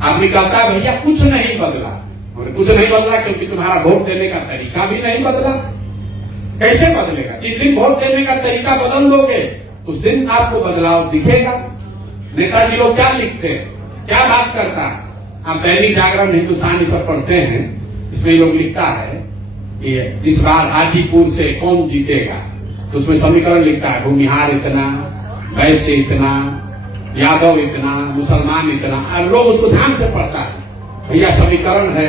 आदमी कहता है भैया कुछ नहीं बदला, और कुछ नहीं बदला क्योंकि तुम्हारा वोट देने का तरीका भी नहीं बदला। कैसे बदलेगा? जिस दिन वोट देने का तरीका बदल दोगे उस दिन आपको बदलाव दिखेगा। नेताजी लोग क्या लिखते हैं, क्या बात करता है? आप दैनिक जागरण, हिंदुस्तान सब पढ़ते हैं, इसमें लोग लिखता है कि इस बार हाजीपुर से कौन जीतेगा, तो उसमें समीकरण लिखता है भूमिहार इतना, वैश्य इतना, यादव इतना, मुसलमान इतना। और लोग उसको ध्यान से पढ़ता है। भैया समीकरण है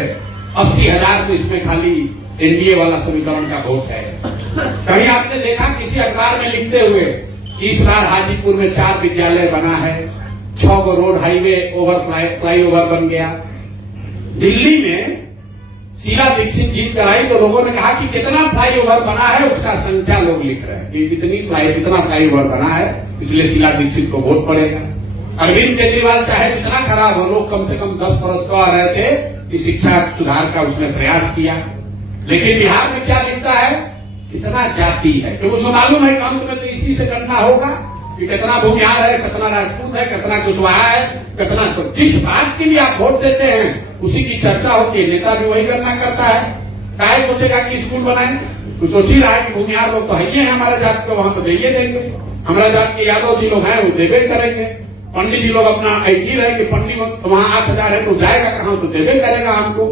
80,000, तो इसमें खाली एनडीए वाला समीकरण का वोट है। कहीं आपने देखा किसी अखबार में लिखते हुए इस बार हाजीपुर में 4 विद्यालय बना है, 6 गो रोड हाईवे फ्लाईओवर बन गया। दिल्ली में शीला दीक्षित जीत कर आई तो लोगों ने कहा कि कितना फ्लाईओवर बना है, उसका संख्या लोग लिख रहे हैं कि कितना फ्लाईओवर बना है, इसलिए शीला दीक्षित को वोट पड़ेगा। अरविंद केजरीवाल चाहे जितना खराब हो, लोग कम से कम 10 वर्ष कह रहे थे कि शिक्षा सुधार का उसने प्रयास किया। लेकिन बिहार में क्या लिखता है, कितना जाति है, क्योंकि उसको मालूम है कि अंत में तो इसी से गणना होगा कि कितना भूमिहार है, कितना राजपूत है, कितना कुशवाहा है, कितना। तो जिस बात के लिए आप वोट देते हैं उसी की चर्चा होती है। नेता भी वही गणना करता है। काहे सोचेगा कि स्कूल बनाए, तो सोच ही रहा है कि भूमिहार लोग तो है ही है हमारा जात को, वहां तो दे देंगे। हमारा जात के यादव जी लोग हैं वो देवे करेंगे। पंडित जी लोग अपना ऐठ ही रहे कि पंडित वहां 8,000 है तो जाएगा कहां, तो देवे करेगा हमको।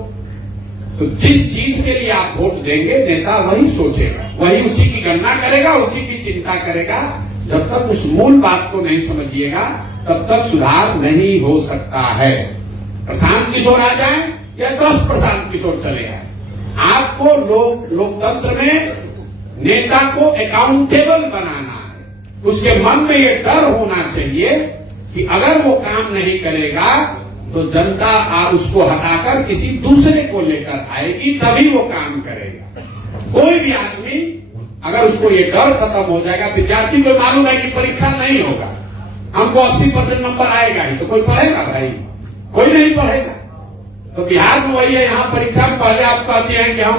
तो जिस चीज के लिए आप वोट देंगे नेता वही सोचेगा, वही उसी की गणना करेगा, उसी की चिंता करेगा। जब तक उस मूल बात को नहीं समझिएगा तब तक सुधार नहीं हो सकता है। प्रशांत किशोर आ जाए या 10 प्रशांत किशोर चले आए, आपको लोकतंत्र में नेता को अकाउंटेबल बनाना है। उसके मन में ये डर होना चाहिए कि अगर वो काम नहीं करेगा तो जनता उसको हटाकर किसी दूसरे को लेकर आएगी, तभी वो काम करेगा। कोई भी आदमी अगर उसको ये डर खत्म हो जाएगा, विद्यार्थी को मालूम है कि परीक्षा नहीं होगा, हमको 80% नंबर आएगा ही, तो कोई पढ़ेगा भाई? कोई नहीं पढ़ेगा। तो बिहार में वही है, यहाँ परीक्षा में पहले आप कहते हैं कि हम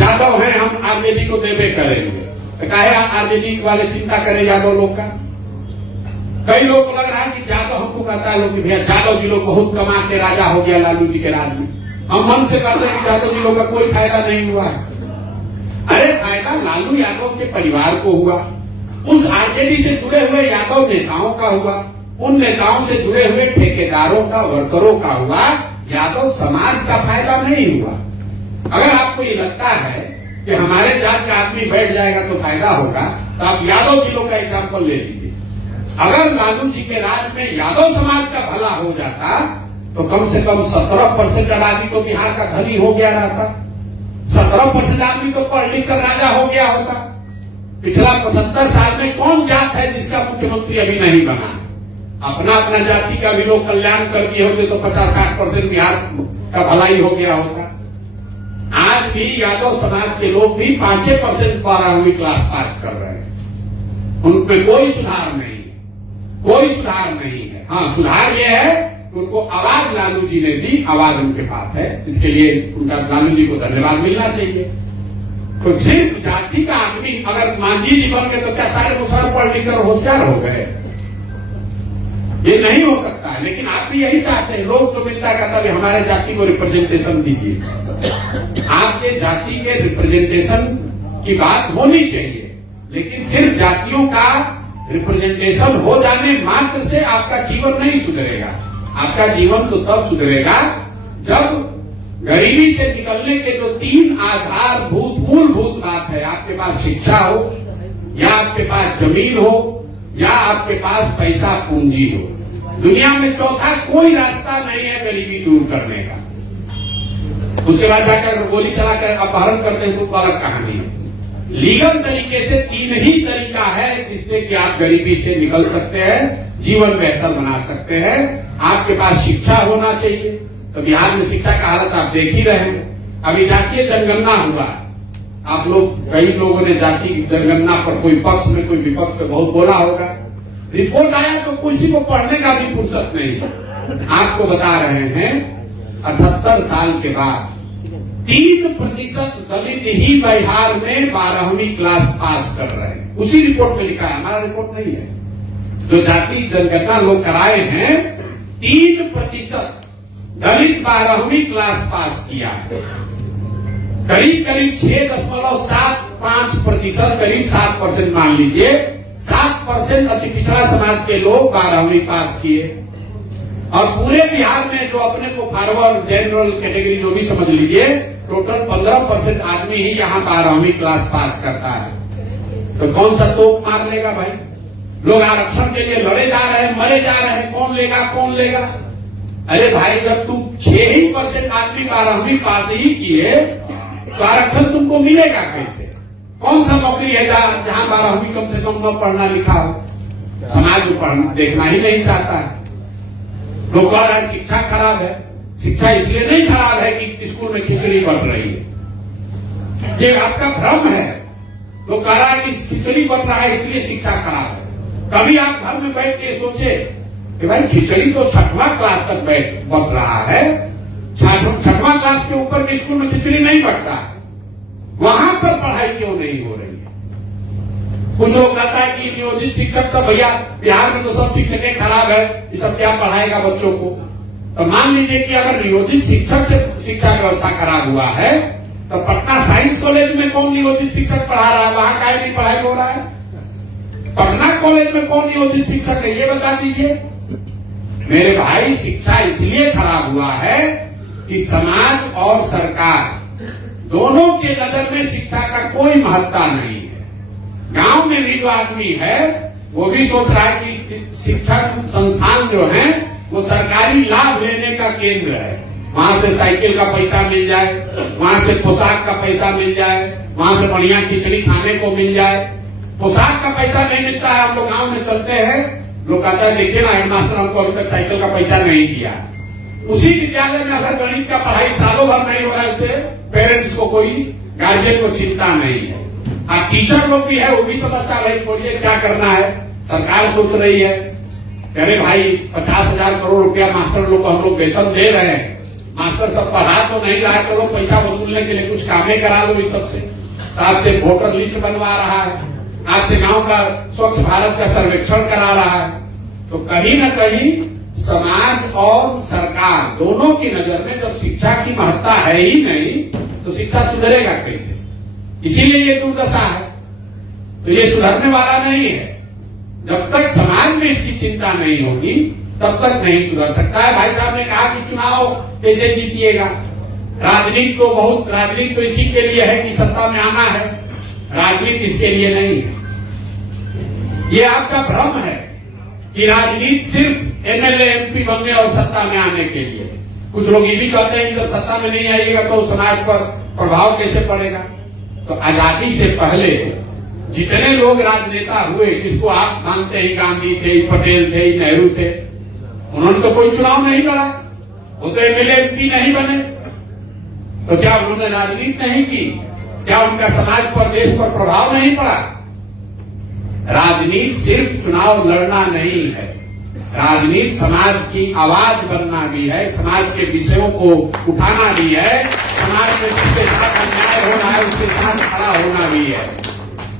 यादव हैं, हम आरजेडी को देवे करेंगे, तो काहे आरजेडी वाले चिंता करें यादव लोग का? कई लोग को लग रहा है कि यादव, हमको कहता है लोग कि भैया यादव जी लोग बहुत कमा के राजा हो गया लालू जी के राज में। हम मन से कहते हैं कि यादव जी लोग का कोई फायदा नहीं हुआ है। अरे फायदा लालू यादव के परिवार को हुआ, उस आरजेडी से जुड़े हुए यादव नेताओं का हुआ, उन नेताओं से जुड़े हुए ठेकेदारों का, वर्करों का हुआ। यादव समाज का फायदा नहीं हुआ। अगर आपको ये लगता है कि हमारे जात का आदमी बैठ जाएगा तो फायदा होगा, तो आप यादव जी लोग का एग्जाम्पल ले लीजिए। अगर लालू जी के राज में यादव समाज का भला हो जाता तो कम से कम 17% आबादी तो बिहार का धनी हो गया रहता। 17% आदमी तो पढ़ लिख कर राजा हो गया होता। पिछला 75 साल में कौन जात है जिसका मुख्यमंत्री अभी नहीं बना? अपना अपना जाति का भी लोग कल्याण कर दिए होते तो 50-60% बिहार का भलाई हो गया होता। आज भी यादव समाज के लोग भी 5% 12वीं क्लास पास कर रहे हैं, उनपे कोई सुधार नहीं, कोई सुधार नहीं है। हाँ, सुधार यह है कि उनको आवाज लालू जी ने दी, आवाज उनके पास है, इसके लिए उनका लालू जी को धन्यवाद मिलना चाहिए। तो सिर्फ जाति का आदमी अगर मांझी जी बन गए तो क्या सारे मुसलमान पढ़ लिख कर होशियार हो गए? ये नहीं हो सकता है। लेकिन आप भी यही चाहते हैं, लोग तो मिलता है तभी हमारे जाति को रिप्रेजेंटेशन दीजिए। आपके जाति के रिप्रेजेंटेशन की बात होनी चाहिए, लेकिन सिर्फ जातियों का रिप्रेजेंटेशन हो जाने मात्र से आपका जीवन नहीं सुधरेगा। आपका जीवन तो तब सुधरेगा जब गरीबी से निकलने के जो 3 आधारभूत मूलभूत बात है, आपके पास शिक्षा हो, या आपके पास जमीन हो, या आपके पास पैसा पूंजी हो। दुनिया में चौथा कोई रास्ता नहीं है गरीबी दूर करने का। उसके बाद जाकर गोली चलाकर अपहरण करते हैं तो अलग कहानी है। लीगल तरीके से 3 ही तरीका है जिससे कि आप गरीबी से निकल सकते हैं, जीवन बेहतर बना सकते हैं। आपके पास शिक्षा होना चाहिए। तो बिहार में शिक्षा का हालत आप देख ही रहे हैं। अभी जातीय जनगणना हुआ, आप लोग, कई लोगों ने जाति की जनगणना पर कोई पक्ष में कोई विपक्ष में बहुत बोला होगा। रिपोर्ट आया तो किसी को पढ़ने का भी फुर्सत नहीं। आपको बता रहे हैं 78 साल के बाद 3% दलित ही बिहार में 12वीं क्लास पास कर रहे हैं। उसी रिपोर्ट में लिखा है, हमारा रिपोर्ट नहीं है। जो जाति जनगणना लोग कराए हैं 3% दलित 12वीं क्लास पास किया है। करीब करीब 6.75% करीब 7% मान लीजिए, 7% अति पिछड़ा समाज के लोग 12वीं पास किए। और पूरे बिहार में जो अपने को फॉरवर्ड जनरल कैटेगरी जो भी समझ लीजिए, टोटल 15% आदमी ही यहाँ 12वीं क्लास पास करता है। तो कौन सा तोप मार लेगा भाई? लोग आरक्षण के लिए लड़े जा रहे हैं, मरे जा रहे हैं, कौन लेगा कौन लेगा? अरे भाई, जब तुम 6% आदमी 12वीं पास ही किए तो आरक्षण तुमको मिलेगा कैसे? कौन सा नौकरी है जहां 12वीं कम से कम न पढ़ना लिखा हो? समाज को पढ़ना देखना ही नहीं चाहता है। लोग कह रहे हैं शिक्षा खराब है। शिक्षा इसलिए नहीं खराब है कि स्कूल में खिचड़ी बट रही है, ये आपका भ्रम है। लोग कह रहा है कि खिचड़ी बट रहा है इसलिए शिक्षा खराब है। कभी आप घर में बैठ के सोचे कि भाई खिचड़ी तो 6वां क्लास तक बट रहा है, 6वां क्लास के ऊपर के स्कूल में खिचड़ी नहीं बटता है, वहां पर पढ़ाई क्यों नहीं हो रही है? कुछ लोग कहता है कि नियोजित शिक्षक सब, भैया बिहार में तो सब शिक्षकें खराब है, ये सब क्या पढ़ाएगा बच्चों को? तो मान लीजिए कि अगर नियोजित शिक्षक से शिक्षा व्यवस्था खराब हुआ है तो पटना साइंस कॉलेज में कौन नियोजित शिक्षक पढ़ा रहा है? वहां क्या नहीं पढ़ाई हो रहा है? पटना कॉलेज में कौन नियोजित शिक्षक है, ये बता दीजिए। मेरे भाई, शिक्षा इसलिए खराब हुआ है कि समाज और सरकार दोनों के नजर में शिक्षा का कोई महत्ता नहीं है। गांव में भी जो आदमी है वो भी सोच रहा है कि शिक्षा संस्थान जो है वो सरकारी लाभ लेने का केंद्र है। वहां से साइकिल का पैसा मिल जाए, वहां से पोशाक का पैसा मिल जाए, वहां से बढ़िया खिचड़ी खाने को मिल जाए। पोशाक का पैसा नहीं मिलता है। हम लोग गांव में चलते हैं, लोग कहते हैं देखिए ना, हेडमास्टर हमको अभी तक साइकिल का पैसा नहीं दिया। उसी विद्यालय में अगर गणित का पढ़ाई सालों भर नहीं हो रहा है, उससे पेरेंट्स को कोई, गार्जियन को चिंता नहीं है। अब टीचर लोग भी है, वो भी समझता है भाई छोड़िए क्या करना है, सरकार सोच रही है। अरे भाई, 50,000 करोड़ रुपया मास्टर लोग को हम लोग वेतन दे रहे हैं, मास्टर सब पढ़ा तो नहीं रहा है, चलो पैसा वसूलने के लिए कुछ कामें करा लो इस सबसे। आज से वोटर लिस्ट बनवा रहा है, आज से गांव का स्वच्छ भारत का सर्वेक्षण करा रहा है। तो कहीं न कहीं समाज और सरकार दोनों की नजर में जब शिक्षा की महत्ता है ही नहीं तो शिक्षा सुधरेगा कैसे? इसीलिए ये दुर्दशा है। तो ये सुधरने वाला नहीं है। जब तक समाज में इसकी चिंता नहीं होगी तब तक नहीं सुधर सकता है। भाई साहब ने कहा कि चुनाव कैसे जीतिएगा? राजनीति तो इसी के लिए है कि सत्ता में आना है, राजनीति इसके लिए नहीं है। ये आपका भ्रम है कि राजनीति सिर्फ एमएलए एमपी बनने और सत्ता में आने के लिए। कुछ लोग ये भी कहते हैं कि जब सत्ता में नहीं आइएगा तो समाज पर प्रभाव कैसे पड़ेगा? तो आजादी से पहले जितने लोग राजनेता हुए, जिसको आप मानते हैं, गांधी थे, पटेल थे, नेहरू थे, उन्होंने तो कोई चुनाव नहीं लड़ा, वो तो एमएलए एमपी नहीं बने। तो क्या उन्होंने राजनीति नहीं की? क्या उनका समाज पर, देश पर प्रभाव नहीं पड़ा? राजनीति सिर्फ चुनाव लड़ना नहीं है, राजनीति समाज की आवाज बनना भी है, समाज के विषयों को उठाना भी है, समाज में जिसके साथ अन्याय हो रहा है उसके साथ खड़ा होना भी है।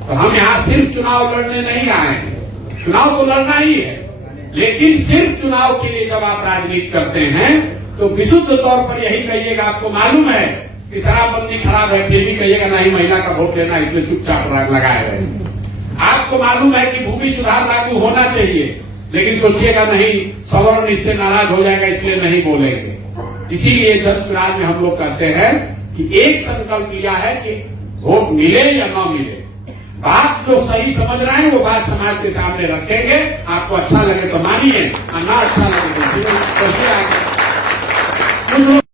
तो हम यहाँ सिर्फ चुनाव लड़ने नहीं आए हैं, चुनाव तो लड़ना ही है, लेकिन सिर्फ चुनाव के लिए जब आप राजनीति करते हैं तो विशुद्ध तौर पर यही कहिएगा, आपको मालूम है कि शराबबंदी खराब है, फिर भी कहिएगा नहीं महिला का वोट लेना, इसलिए चुपचाप लगाए रहे। आपको मालूम है कि भूमि सुधार लागू होना चाहिए, लेकिन सोचिएगा नहीं, सवर्ण इससे नाराज हो जाएगा इसलिए नहीं बोलेंगे। इसीलिए जन चुनाव में हम लोग कहते हैं कि एक संकल्प लिया है कि वोट मिले या न मिले, बात जो सही समझ रहे हैं वो बात समाज के सामने रखेंगे। आपको अच्छा लगे तो मानिए, और ना अच्छा लगे तो